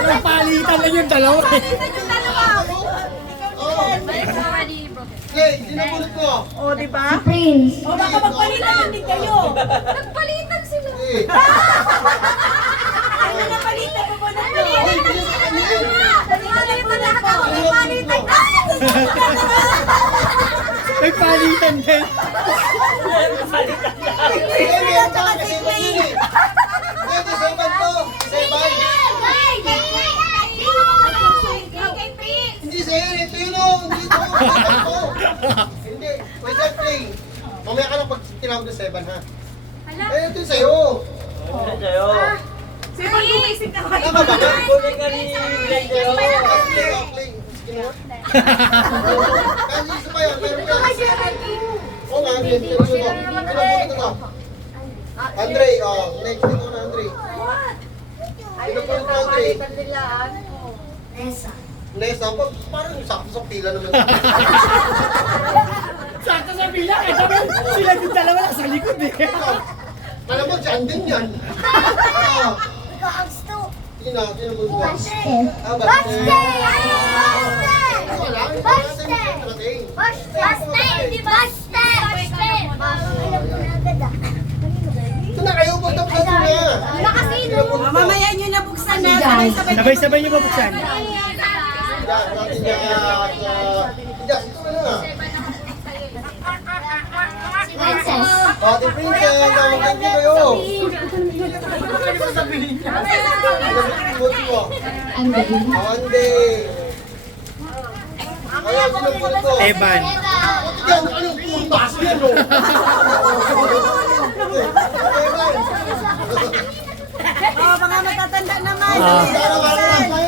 Nagpalitan lang yung dalawa eh. Okay, sinabulot ko. O, di ba? Prince. O, baka magpalitan din kayo. Nagpalitan sila. Ano na palitan mo ba na to? Nagpalitan din. Hindi sa'yo, ito yun o. Hindi ito. Hindi. Wait, let's play. Mamaya ka lang pag tinawag ng 7 ha. Eh, ito yung sa'yo. Sino ba gumising ka kayo? Tama ba? Kunin ka ni Blake kayo. Play. Sige na. Kasi isa pa yan. Meron ka. Oo nga, Andre. Pero yun o. Pinapulot ito. Andre, next dito na Andre. Pinapulot na Andre. Nessa. Nessa, parang sakto sa pila naman. Sakto sa bilang eh. Sabi, sila yung dalawa nasa likod eh. Alam mo, dyan din yan. Ikaw ang sto. Sige na, pinapulot ko. Baste. Ah, Baste. Wala, Baste. parating. Baste. Hindi baste. Baste. Alam ko na agad ah. Ito na kayo, punta-punta na. Nakasino. Mamaya nyo nabuksan na. Sabay-sabay. Sabay-sabay niyo mabuksan. Yan, natin yan. Yes, ito na na. Princess. Ate Princess, tawag din kayo. Andy. Monday. Kaya sinupulot ko. Evan. Yan, anong pumas yan, no? O, mga matatanda naman. Ah. Tara, tara, tara.